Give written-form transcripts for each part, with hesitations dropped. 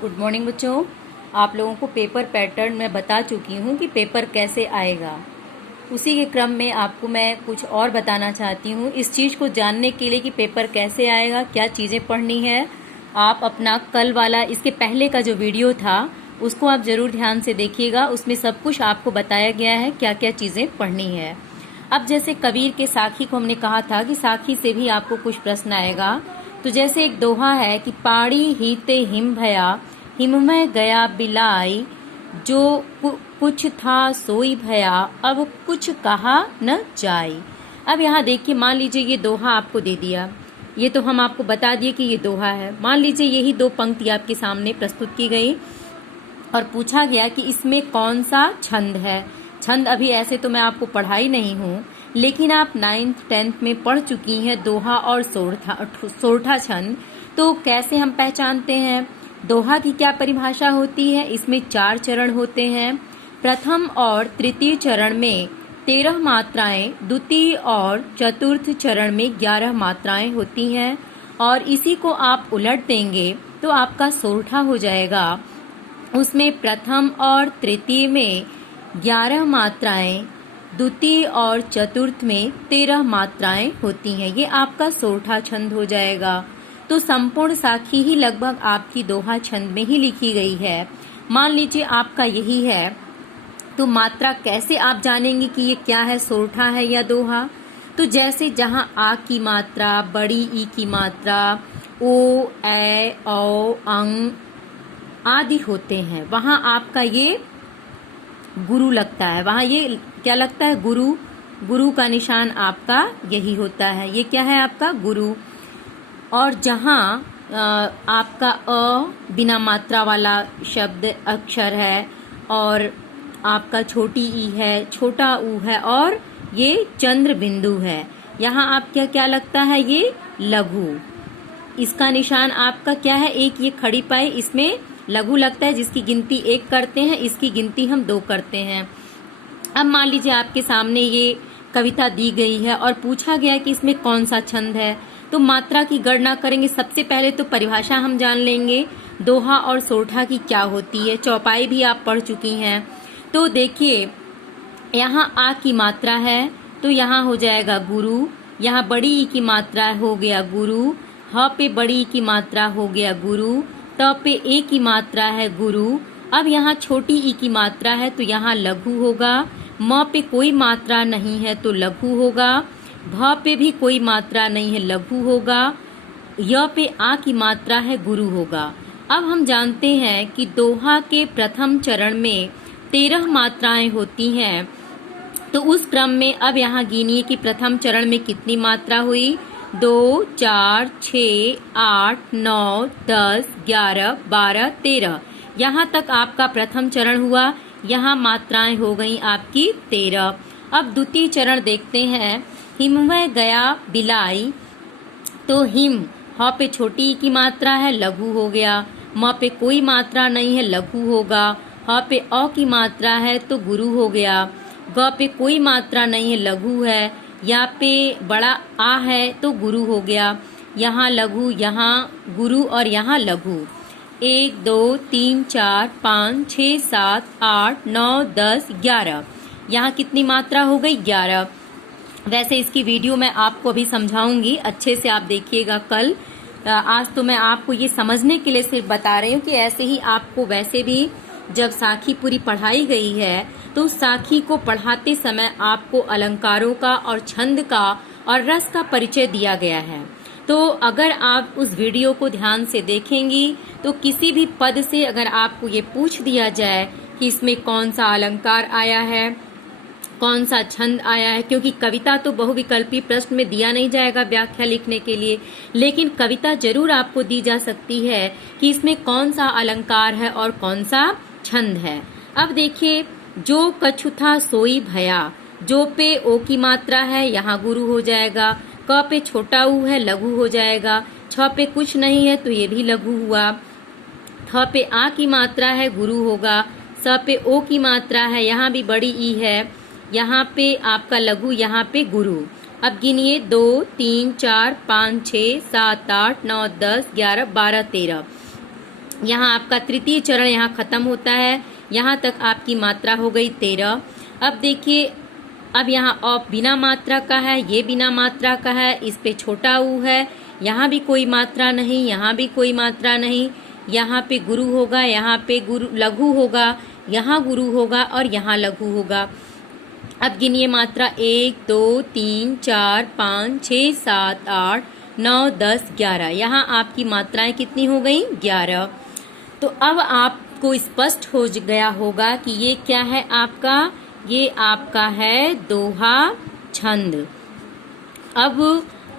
Good morning बच्चों। आप लोगों को पेपर पैटर्न मैं बता चुकी हूँ कि पेपर कैसे आएगा। उसी के क्रम में आपको मैं कुछ और बताना चाहती हूँ। इस चीज़ को जानने के लिए कि पेपर कैसे आएगा, क्या चीज़ें पढ़नी है, आप अपना कल वाला इसके पहले का जो वीडियो था उसको आप ज़रूर ध्यान से देखिएगा। उसमें सब कुछ आपको बताया गया है क्या क्या चीज़ें पढ़नी है। अब जैसे कबीर के साखी को हमने कहा था कि साखी से भी आपको कुछ प्रश्न आएगा। तो जैसे एक दोहा है कि पाड़ी हीते हिम भया, हिम में गया बिलाई, जो कुछ था सोई भया, अब कुछ कहा न जाई। अब यहाँ देखिए, मान लीजिए ये दोहा आपको दे दिया, ये तो हम आपको बता दिए कि ये दोहा है। मान लीजिए यही दो पंक्ति आपके सामने प्रस्तुत की गई और पूछा गया कि इसमें कौन सा छंद है। छंद अभी ऐसे तो मैं आपको पढ़ाई नहीं हूँ, लेकिन आप 9th 10th में पढ़ चुकी हैं दोहा और सोरठा छंद। तो कैसे हम पहचानते हैं दोहा की क्या परिभाषा होती है। इसमें 4 चरण होते हैं। प्रथम और तृतीय चरण में 13 मात्राएं, द्वितीय और चतुर्थ चरण में 11 मात्राएं होती हैं और इसी को आप उलट देंगे तो आपका सोरठा हो जाएगा। उसमें प्रथम और तृतीय में 11 मात्राएं, द्वितीय और चतुर्थ में 13 मात्राएं होती हैं। ये आपका सोरठा छंद हो जाएगा। तो संपूर्ण साखी ही लगभग आपकी दोहा छंद में ही लिखी गई है। मान लीजिए आपका यही है, तो मात्रा कैसे आप जानेंगे कि ये क्या है, सोरठा है या दोहा। तो जैसे जहाँ आ की मात्रा, बड़ी ई की मात्रा, ओ, ए, औ, अंग आदि होते हैं, वहाँ आपका ये गुरु लगता है। वहाँ ये क्या लगता है, गुरु। गुरु का निशान आपका यही होता है। ये क्या है आपका गुरु। और जहाँ आपका अ बिना मात्रा वाला शब्द अक्षर है और आपका छोटी ई है, छोटा ऊ है और ये चंद्र बिंदु है, यहाँ आप क्या क्या लगता है, ये लघु। इसका निशान आपका क्या है, एक ये खड़ी पाई, इसमें लघु लगता है जिसकी गिनती 1 करते हैं, इसकी गिनती हम 2 करते हैं। अब मान लीजिए आपके सामने ये कविता दी गई है और पूछा गया कि इसमें कौन सा छंद है। तो मात्रा की गणना करेंगे। सबसे पहले तो परिभाषा हम जान लेंगे दोहा और सोरठा की क्या होती है। चौपाई भी आप पढ़ चुकी हैं। तो देखिए, यहाँ आ की मात्रा है तो यहाँ हो जाएगा गुरु। यहाँ बड़ी ई की मात्रा हो गया गुरु। ह पे बड़ी ई की मात्रा हो गया गुरु। त पे ए की मात्रा है गुरु। अब यहाँ छोटी ई की मात्रा है तो यहाँ लघु होगा। म पे कोई मात्रा नहीं है तो लघु होगा। भ पे भी कोई मात्रा नहीं है, लघु होगा। य पे आ की मात्रा है, गुरु होगा। अब हम जानते हैं कि दोहा के प्रथम चरण में 13 मात्राएं होती हैं। तो उस क्रम में अब यहाँ गिनिए कि प्रथम चरण में कितनी मात्रा हुई। 2, 4, 6, 8, 9, 10, 11, 12, 13, यहाँ तक आपका प्रथम चरण हुआ। यहाँ मात्राएं हो गई आपकी 13। अब द्वितीय चरण देखते हैं। हिम में गया बिलाई, तो हिम ह पे छोटी ई की मात्रा है, लघु हो गया। म पे कोई मात्रा नहीं है, लघु होगा। ह पे अ की मात्रा है तो गुरु हो गया। ग पे कोई मात्रा नहीं है, लघु है। या पे बड़ा आ है तो गुरु हो गया। यहाँ लघु, यहाँ गुरु और यहाँ लघु। 1, 2, 3, 4, 5, 6, 7, 8, 9, 10, 11, यहाँ कितनी मात्रा हो गई, 11। वैसे इसकी वीडियो मैं आपको अभी समझाऊंगी, अच्छे से आप देखिएगा कल। आज तो मैं आपको ये समझने के लिए सिर्फ बता रही हूँ कि ऐसे ही आपको वैसे भी जब साखी पूरी पढ़ाई गई है तो उस साखी को पढ़ाते समय आपको अलंकारों का और छंद का और रस का परिचय दिया गया है। तो अगर आप उस वीडियो को ध्यान से देखेंगी तो किसी भी पद से अगर आपको ये पूछ दिया जाए कि इसमें कौन सा अलंकार आया है, कौन सा छंद आया है, क्योंकि कविता तो बहुविकल्पी प्रश्न में दिया नहीं जाएगा व्याख्या लिखने के लिए, लेकिन कविता जरूर आपको दी जा सकती है कि इसमें कौन सा अलंकार है और कौन सा छंद है। अब देखिए, जो कछु था सोई भया, जो पे ओ की मात्रा है यहाँ गुरु हो जाएगा। क पे छोटा ऊ है, लघु हो जाएगा। छ पे कुछ नहीं है तो ये भी लघु हुआ। थ पे आ की मात्रा है, गुरु होगा। स पे ओ की मात्रा है, यहाँ भी बड़ी ई है, यहाँ पे आपका लघु, यहाँ पे गुरु। अब गिनिए 2, 3, 4, 5, 6, 7, 8, 9, 10, 11, 12, 13। यहाँ आपका तृतीय चरण यहाँ खत्म होता है। यहाँ तक आपकी मात्रा हो गई 13। अब देखिए, अब यहाँ अ बिना मात्रा का है, ये बिना मात्रा का है, इस पे छोटा ऊ है, यहाँ भी कोई मात्रा नहीं, यहाँ भी कोई मात्रा नहीं, यहाँ पे गुरु होगा, यहाँ पे गुरु लघु होगा, यहाँ गुरु होगा और यहाँ लघु होगा। अब गिनिए मात्रा 1 2 3 4 5 6 7 8 9 10 11। यहाँ आपकी मात्राएं कितनी हो गई? 11। तो अब आपको स्पष्ट हो गया होगा कि ये क्या है आपका, ये आपका है दोहा छंद।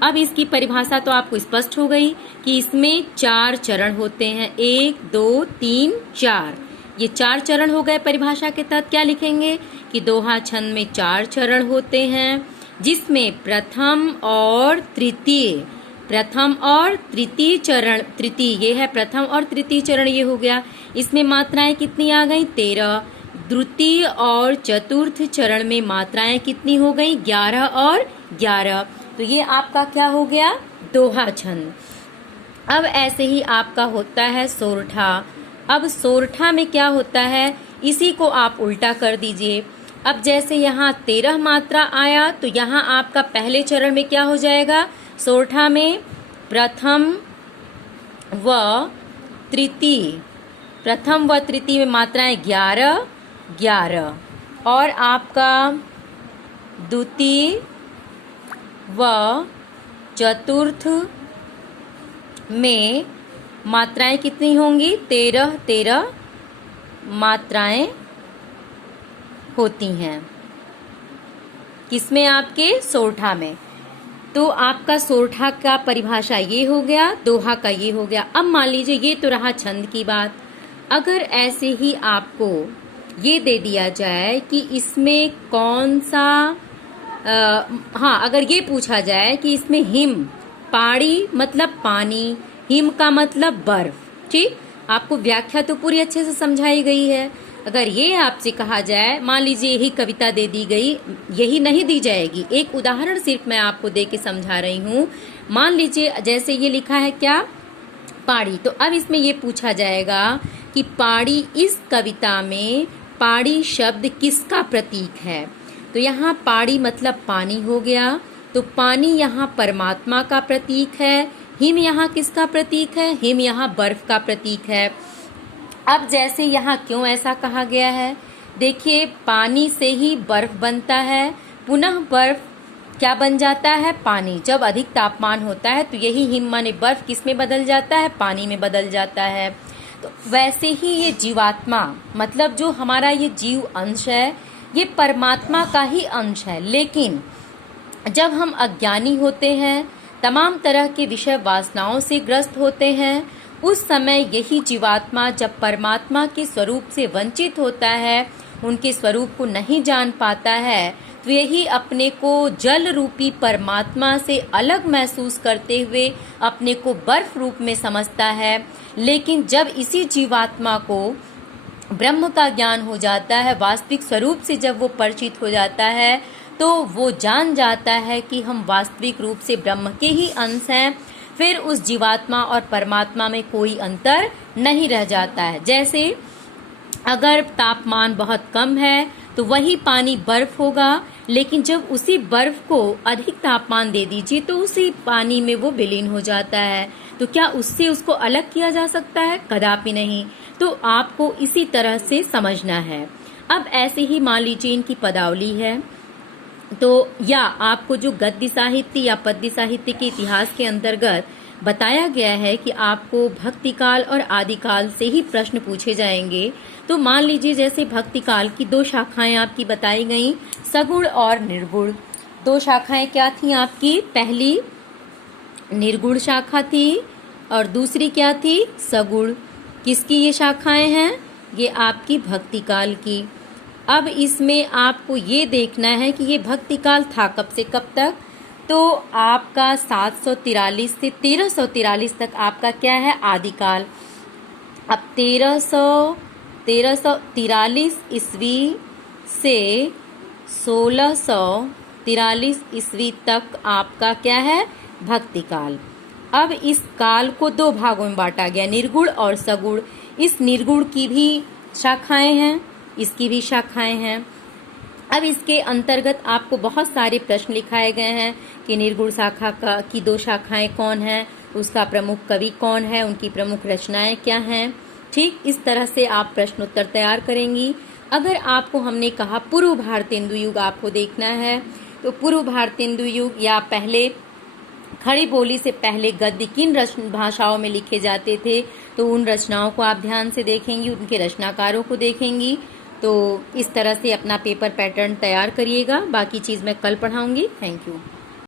अब इसकी परिभाषा तो आपको स्पष्ट हो गई कि इसमें 4 चरण होते हैं, 1 2 3 4। ये 4 चरण हो गए। परिभाषा के तहत क्या लिखेंगे कि दोहा छंद में 4 चरण होते हैं, जिसमें प्रथम और तृतीय चरण, तृतीय ये है प्रथम और तृतीय चरण ये हो गया। इसमें मात्राएं कितनी आ गई? 13। द्वितीय और चतुर्थ चरण में मात्राएं कितनी हो गई? 11 और 11। तो ये आपका क्या हो गया? दोहा छंद। अब ऐसे ही आपका होता है सोरठा। अब सोरठा में क्या होता है, इसी को आप उल्टा कर दीजिए। अब जैसे यहाँ 13 मात्रा आया, तो यहाँ आपका पहले चरण में क्या हो जाएगा? सोरठा में प्रथम व तृतीय में मात्राएं 11 11 और आपका द्वितीय व चतुर्थ में मात्राएं कितनी होंगी? 13 13 मात्राएं होती हैं। किसमें? आपके सोरठा में। तो आपका सोरठा का परिभाषा ये हो गया, दोहा का ये हो गया। अब मान लीजिए ये तो रहा छंद की बात। अगर ऐसे ही आपको ये दे दिया जाए कि इसमें कौन सा अगर ये पूछा जाए कि इसमें हिम, पाड़ी मतलब पानी, हिम का मतलब बर्फ, ठीक, आपको व्याख्या तो पूरी अच्छे से समझाई गई है। अगर ये आपसे कहा जाए, मान लीजिए यही कविता दे दी गई, यही नहीं दी जाएगी, एक उदाहरण सिर्फ मैं आपको दे के समझा रही हूँ। मान लीजिए जैसे ये लिखा है क्या? पाड़ी। तो अब इसमें ये पूछा जाएगा कि पाड़ी, इस कविता में पाड़ी शब्द किसका प्रतीक है? तो यहाँ पाड़ी मतलब पानी हो गया, तो पानी यहाँ परमात्मा का प्रतीक है। हिम यहाँ किसका प्रतीक है? हिम यहाँ बर्फ का प्रतीक है। अब जैसे यहाँ क्यों ऐसा कहा गया है? देखिए, पानी से ही बर्फ बनता है, पुनः बर्फ क्या बन जाता है? पानी। जब अधिक तापमान होता है तो यही हिम माने बर्फ किस में बदल जाता है? पानी में बदल जाता है। तो वैसे ही ये जीवात्मा मतलब जो हमारा ये जीव अंश है, ये परमात्मा का ही अंश है। लेकिन जब हम अज्ञानी होते हैं, तमाम तरह के विषय वासनाओं से ग्रस्त होते हैं, उस समय यही जीवात्मा जब परमात्मा के स्वरूप से वंचित होता है, उनके स्वरूप को नहीं जान पाता है, तो यही अपने को जल रूपी परमात्मा से अलग महसूस करते हुए अपने को बर्फ रूप में समझता है। लेकिन जब इसी जीवात्मा को ब्रह्म का ज्ञान हो जाता है, वास्तविक स्वरूप से जब वो परिचित हो जाता है, तो वो जान जाता है कि हम वास्तविक रूप से ब्रह्म के ही अंश हैं। फिर उस जीवात्मा और परमात्मा में कोई अंतर नहीं रह जाता है। जैसे अगर तापमान बहुत कम है तो वही पानी बर्फ होगा, लेकिन जब उसी बर्फ को अधिक तापमान दे दीजिए तो उसी पानी में वो विलीन हो जाता है। तो क्या उससे उसको अलग किया जा सकता है? कदापि नहीं। तो आपको इसी तरह से समझना है। अब ऐसे ही मान लीजिए इनकी पदावली है, तो या आपको जो गद्य साहित्य या पद्य साहित्य के इतिहास के अंतर्गत बताया गया है कि आपको भक्तिकाल और आदिकाल से ही प्रश्न पूछे जाएंगे। तो मान लीजिए जैसे भक्तिकाल की 2 शाखाएं आपकी बताई गई, सगुण और निर्गुण। 2 शाखाएं क्या थी आपकी? पहली निर्गुण शाखा थी और दूसरी क्या थी? सगुण। किसकी ये शाखाएं हैं? ये आपकी भक्तिकाल की। अब इसमें आपको ये देखना है कि ये भक्तिकाल था कब से कब तक। तो आपका 743 से 1343 तक आपका क्या है? आदिकाल। अब 1343 ईस्वी से 1643 ईस्वी तक आपका क्या है? भक्तिकाल। अब इस काल को दो भागों में बांटा गया, निर्गुण और सगुण। इस निर्गुण की भी शाखाएं हैं, इसकी भी शाखाएं हैं। अब इसके अंतर्गत आपको बहुत सारे प्रश्न लिखाए गए हैं कि निर्गुण शाखा की दो शाखाएं कौन हैं, उसका प्रमुख कवि कौन है, उनकी प्रमुख रचनाएं क्या हैं। ठीक इस तरह से आप प्रश्न उत्तर तैयार करेंगी। अगर आपको हमने कहा पूर्व भारतेंदु युग आपको देखना है, तो पूर्व भारतेंदु युग या पहले खड़ी बोली से पहले गद्य किन भाषाओं में लिखे जाते थे, तो उन रचनाओं को आप ध्यान से देखेंगी, उनके रचनाकारों को देखेंगी। तो इस तरह से अपना पेपर पैटर्न तैयार करिएगा। बाकी चीज़ मैं कल पढ़ाऊंगी। Thank you.